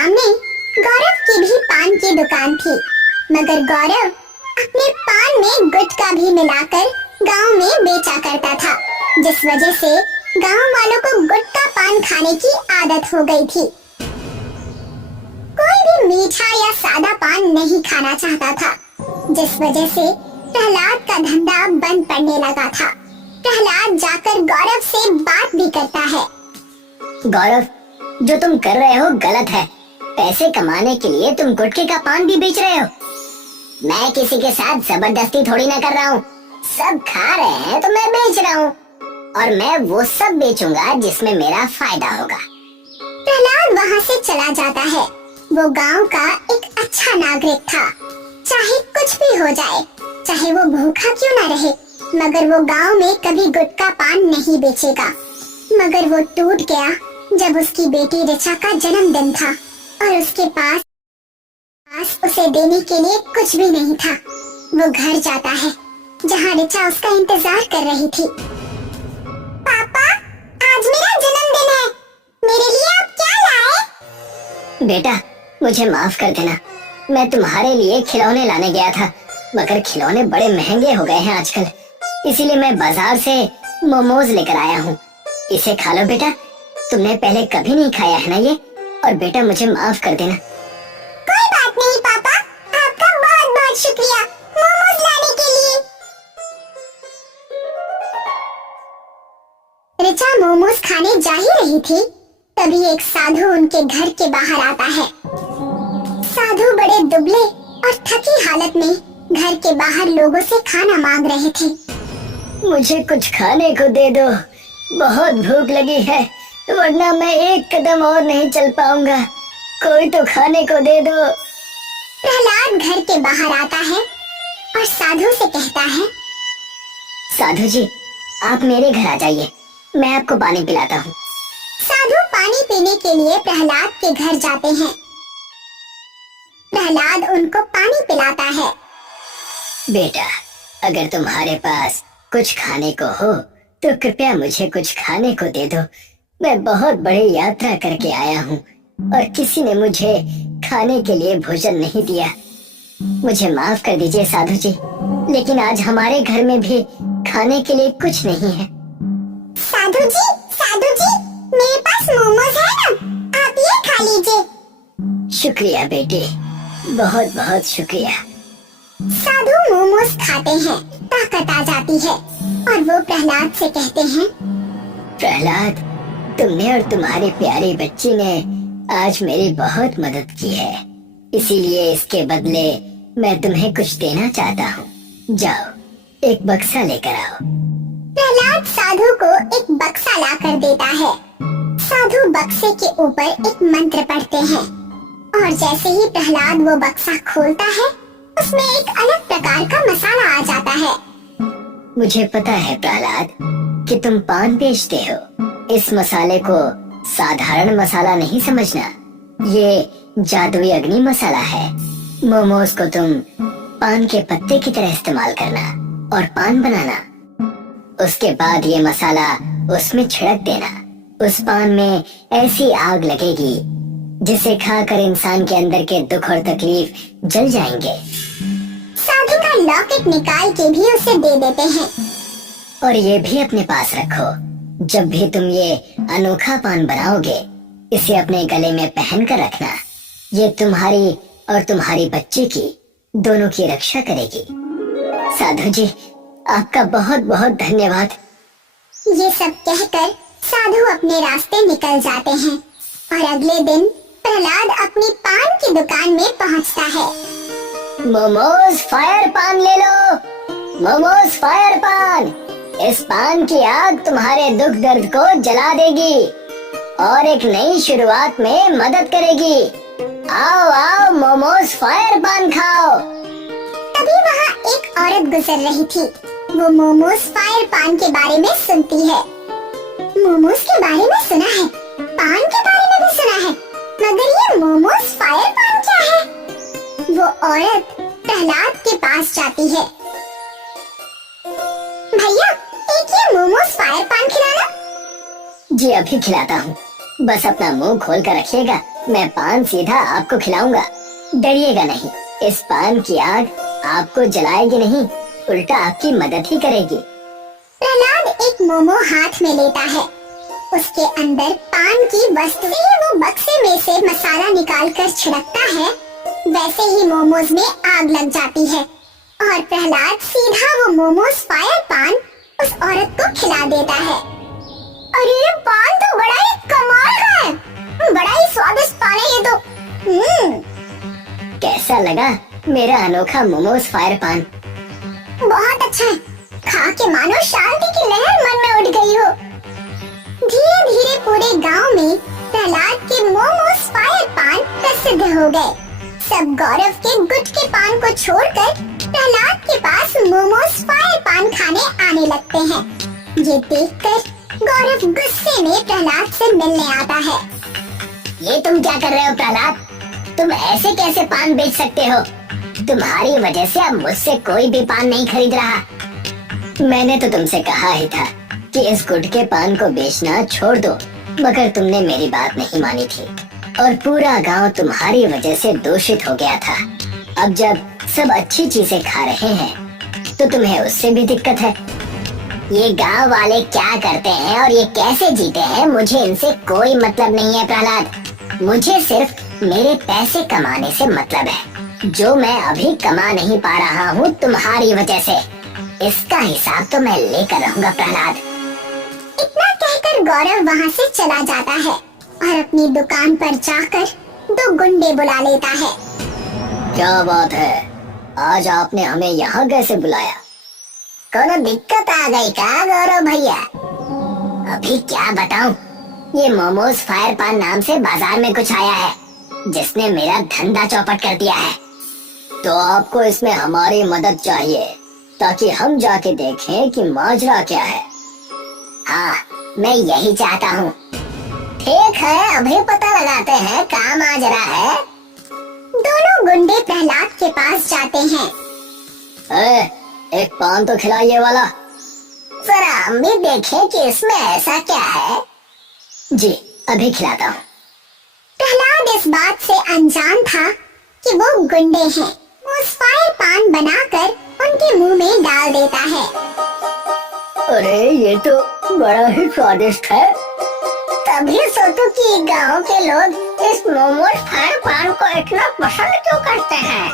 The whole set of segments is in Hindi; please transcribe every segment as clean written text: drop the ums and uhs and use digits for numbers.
सामने गौरव की भी पान की दुकान थी, मगर गौरव अपने पान में गुटखा भी मिलाकर गांव में बेचा करता था, जिस वजह से गांव वालों को गुटखा पान खाने की आदत हो गई थी। कोई भी मीठा या सादा पान नहीं खाना चाहता था, जिस वजह से प्रहलाद का धंधा बंद पड़ने लगा था। प्रहलाद जाकर गौरव से बात भी करता है। गौरव, जो तुम कर रहे हो गलत है। पैसे कमाने के लिए तुम गुटखे का पान भी बेच रहे हो। मैं किसी के साथ जबरदस्ती थोड़ी ना कर रहा हूँ। सब खा रहे हैं तो मैं बेच रहा हूँ, और मैं वो सब बेचूंगा जिसमें मेरा फायदा होगा। प्रहलाद वहाँ से चला जाता है। वो गांव का एक अच्छा नागरिक था। चाहे कुछ भी हो जाए, चाहे वो भूखा क्यों ना रहे, मगर वो गांव में कभी गुटखा पान नहीं बेचेगा। मगर वो टूट गया जब उसकी बेटी ऋचा का जन्मदिन था और उसके पास उसे देने के लिए कुछ भी नहीं था। वो घर जाता है जहाँ ऋचा उसका इंतजार कर रही थी। पापा, आज मेरा जन्मदिन है, मेरे लिए आप क्या लाए? बेटा, मुझे माफ कर देना। मैं तुम्हारे लिए खिलौने लाने गया था, मगर खिलौने बड़े महंगे हो गए हैं आजकल, इसीलिए मैं बाजार से मोमोज लेकर आया हूँ। इसे खा लो बेटा, तुमने पहले कभी नहीं खाया है ना ये, और बेटा मुझे माफ कर देना। कोई बात नहीं पापा, आपका बहुत बहुत शुक्रिया मोमोज लाने के लिए। ऋचा मोमोज खाने जा ही रही थी, तभी एक साधु उनके घर के बाहर आता है। साधु बड़े दुबले और थकी हालत में घर के बाहर लोगों से खाना मांग रहे थे। मुझे कुछ खाने को दे दो, बहुत भूख लगी है, वरना मैं एक कदम और नहीं चल पाऊंगा। कोई तो खाने को दे दो। प्रहलाद घर के बाहर आता है और साधु से कहता है, साधु जी, आप मेरे घर आ जाइए, मैं आपको पानी पिलाता हूँ। साधु पानी पीने के लिए प्रहलाद के घर जाते हैं। प्रहलाद उनको पानी पिलाता है। बेटा, अगर तुम्हारे पास कुछ खाने को हो तो कृपया मुझे कुछ खाने को दे दो। मैं बहुत बड़ी यात्रा करके आया हूँ और किसी ने मुझे खाने के लिए भोजन नहीं दिया। मुझे माफ कर दीजिए साधु जी, लेकिन आज हमारे घर में भी खाने के लिए कुछ नहीं है। साधु जी, मेरे पास मोमोज है ना, आप ये खा लीजिए। शुक्रिया बेटे, बहुत बहुत शुक्रिया। साधु मोमोज खाते हैं, ताकत आ जाती है और वो प्रहलाद से कहते हैं, प्रहलाद, तुमने और तुम्हारी प्यारी बच्ची ने आज मेरी बहुत मदद की है, इसीलिए इसके बदले मैं तुम्हें कुछ देना चाहता हूँ। जाओ, एक बक्सा लेकर आओ। प्रहलाद साधु को एक बक्सा लाकर देता है। साधु बक्से के ऊपर एक मंत्र पढ़ते हैं और जैसे ही प्रहलाद वो बक्सा खोलता है, उसमें एक अलग प्रकार का मसाला आ जाता है। मुझे पता है प्रहलाद कि तुम पान बेचते हो। इस मसाले को साधारण मसाला नहीं समझना, ये जादुई अग्नि मसाला है। मोमोज को तुम पान के पत्ते की तरह इस्तेमाल करना और पान बनाना। उसके बाद ये मसाला उसमें छिड़क देना। उस पान में ऐसी आग लगेगी जिसे खाकर इंसान के अंदर के दुख और तकलीफ जल जाएंगे। साधु का लॉकेट निकाल के भी उसे दे देते हैं। और ये भी अपने पास रखो, जब भी तुम ये अनोखा पान बनाओगे, इसे अपने गले में पहन कर रखना। ये तुम्हारी और तुम्हारी बच्ची की दोनों की रक्षा करेगी। साधु जी, आपका बहुत बहुत धन्यवाद। ये सब कहकर साधु अपने रास्ते निकल जाते हैं और अगले दिन प्रहलाद अपनी पान की दुकान में पहुंचता है। मोमोज फायर पान ले लो, मोमोज फायर पान। इस पान की आग तुम्हारे दुख दर्द को जला देगी और एक नई शुरुआत में मदद करेगी। आओ आओ, मोमोज फायर पान खाओ। तभी वहाँ एक औरत गुजर रही थी। वो मोमोज फायर पान के बारे में सुनती है। मोमोज के बारे में सुना है, पान के बारे में भी सुना है, मगर ये मोमोज फायर पान क्या है? वो औरत प्रहलाद के पास जाती है। भैया, एक ये मोमोज फायर पान खिलाना। जी अभी खिलाता हूँ, बस अपना मुंह खोल कर रखिएगा मैं पान सीधा आपको खिलाऊंगा, डरिएगा नहीं। इस पान की आग आपको जलाएगी नहीं, उल्टा आपकी मदद ही करेगी। प्रहलाद एक मोमो हाथ में लेता है। उसके अंदर पान की वस्तु से ही वो बक्से में से मसाला निकालकर छिड़कता है, वैसे ही मोमोज में आग लग जाती है और प्रहलाद सीधा वो मोमोज फायर पान उस औरत को खिला देता है। अरे ये पान तो बड़ा ही कमाल का है, बड़ा ही स्वादिष्ट पान है ये तो। कैसा लगा मेरा अनोखा मोमोज फायर पान? बहुत अच्छा है, खा के मानो शांति की लहर मन में उठ गई हो। धीरे धीरे पूरे गांव में प्रहलाद के मोमोज फायर पान प्रसिद्ध हो गए। सब गौरव के गुटके पान को छोड़कर प्रहलाद के पास मोमोज फायर पान खाने आने लगते हैं। ये देखकर गौरव गुस्से में प्रहलाद से मिलने आता है। ये तुम क्या कर रहे हो प्रहलाद? तुम ऐसे कैसे पान बेच सकते हो? तुम्हारी वजह से अब मुझसे कोई भी पान नहीं खरीद रहा। मैंने तो तुमसे कहा ही था कि इस गुटके पान को बेचना छोड़ दो, मगर तुमने मेरी बात नहीं मानी थी और पूरा गांव तुम्हारी वजह से दूषित हो गया था। अब जब सब अच्छी चीजें खा रहे हैं तो तुम्हें उससे भी दिक्कत है। ये गांव वाले क्या करते हैं और ये कैसे जीते हैं, मुझे इनसे कोई मतलब नहीं है प्रहलाद। मुझे सिर्फ मेरे पैसे कमाने से मतलब है, जो मैं अभी कमा नहीं पा रहा हूँ तुम्हारी वजह से। इसका हिसाब तो मैं लेकर रहूंगा प्रहलाद। इतना कहकर गौरव वहाँ से चला जाता है और अपनी दुकान पर जाकर 2 गुंडे बुला लेता है। क्या बात है, आज आपने हमें यहाँ कैसे बुलाया? कोनो दिक्कत आ गई का गौरव भैया? अभी क्या बताऊं, ये मोमोज फायर पान नाम से बाजार में कुछ आया है जिसने मेरा धंधा चौपट कर दिया है। तो आपको इसमें हमारी मदद चाहिए ताकि हम जाके देखें कि माजरा क्या है। हाँ, मैं यही चाहता हूँ। ठीक है, अभी पता लगाते हैं क्या माजरा है। दोनों गुंडे प्रहलाद के पास जाते हैं। एक पान तो खिलाइए वाला। जरा हम भी देखें कि इसमें ऐसा क्या है। जी, अभी खिलाता हूँ। प्रहलाद इस बात से अनजान था कि वो गुंडे हैं। वो उस फायर पान बनाकर उनके मुंह में डाल देता है। अरे ये तो बड़ा ही स्वादिष्ट है। तभी सोचो कि गांव के लोग इस मोमोज फायर पान को इतना पसंद क्यों करते हैं।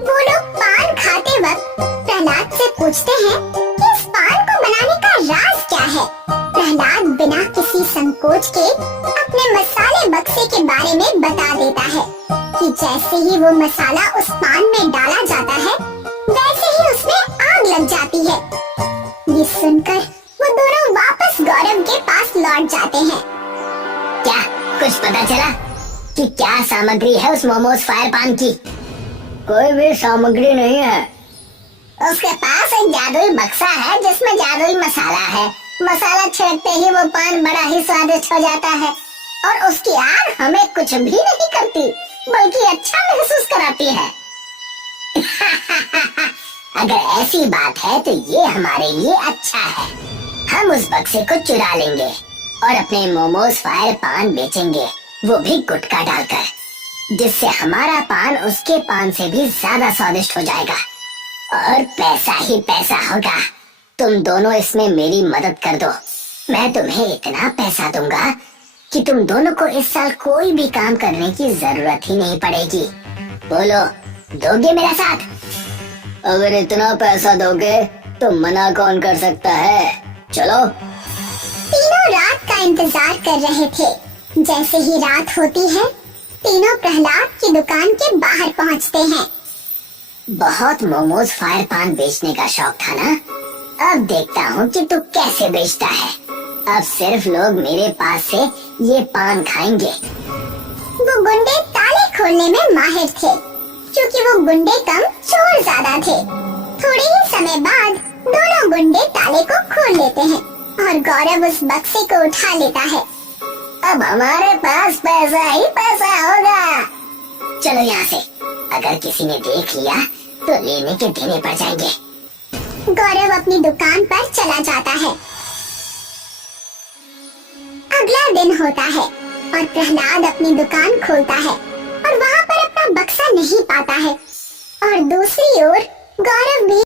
वो लोग पान खाते वक्त प्रहलाद से पूछते हैं कि इस पान को बनाने का राज क्या है। प्रहलाद बिना किसी संकोच के अपने मसाले बक्से के बारे में बता देता है कि जैसे ही वो मसाला उस पान में डाला जाता है, वैसे ही उसमें आग लग जाती है। ये सुनकर वो दोनों वापस गौरव के पास लौट जाते हैं। क्या कुछ पता चला कि क्या सामग्री है उस मोमोज फायर पान की? कोई भी सामग्री नहीं है। उसके पास एक जादुई बक्सा है जिसमें जादुई मसाला है। मसाला छिड़कते ही वो पान बड़ा ही स्वादिष्ट हो जाता है और उसकी आग हमें कुछ भी नहीं करती, बल्कि अच्छा महसूस कराती है। अगर ऐसी बात है तो ये हमारे लिए अच्छा है। हम उस बक्से को चुरा लेंगे और अपने मोमोज फायर पान बेचेंगे, वो भी गुटखा डालकर, जिससे हमारा पान उसके पान से भी ज्यादा स्वादिष्ट हो जाएगा और पैसा ही पैसा होगा। तुम दोनों इसमें मेरी मदद कर दो। मैं तुम्हें इतना पैसा दूंगा कि तुम दोनों को इस साल कोई भी काम करने की जरूरत ही नहीं पड़ेगी। बोलो, दोगे मेरा साथ? अगर इतना पैसा दोगे तो मना कौन कर सकता है। चलो। तीनों रात का इंतजार कर रहे थे। जैसे ही रात होती है, तीनों प्रहलाद की दुकान के बाहर पहुंचते हैं। बहुत मोमोज फायर पान बेचने का शौक था ना? अब देखता हूँ कि तू कैसे बेचता है। अब सिर्फ लोग मेरे पास से ये पान खाएंगे। वो गुंडे ताले खोलने में माहिर थे, क्योंकि वो गुंडे कम चोर ज्यादा थे। थोड़े ही समय बाद दोनों गुंडे ताले को खोल लेते हैं और गौरव उस बक्से को उठा लेता है। अब हमारे पास पैसा ही पैसा होगा। चलो यहाँ से, अगर किसी ने देख लिया तो लेने के देने पड़ जाएंगे। गौरव अपनी दुकान पर चला जाता है। अगला दिन होता है और प्रहलाद अपनी दुकान खोलता है और वहाँ पर अपना बक्सा नहीं पाता है। और दूसरी ओर गौरव भी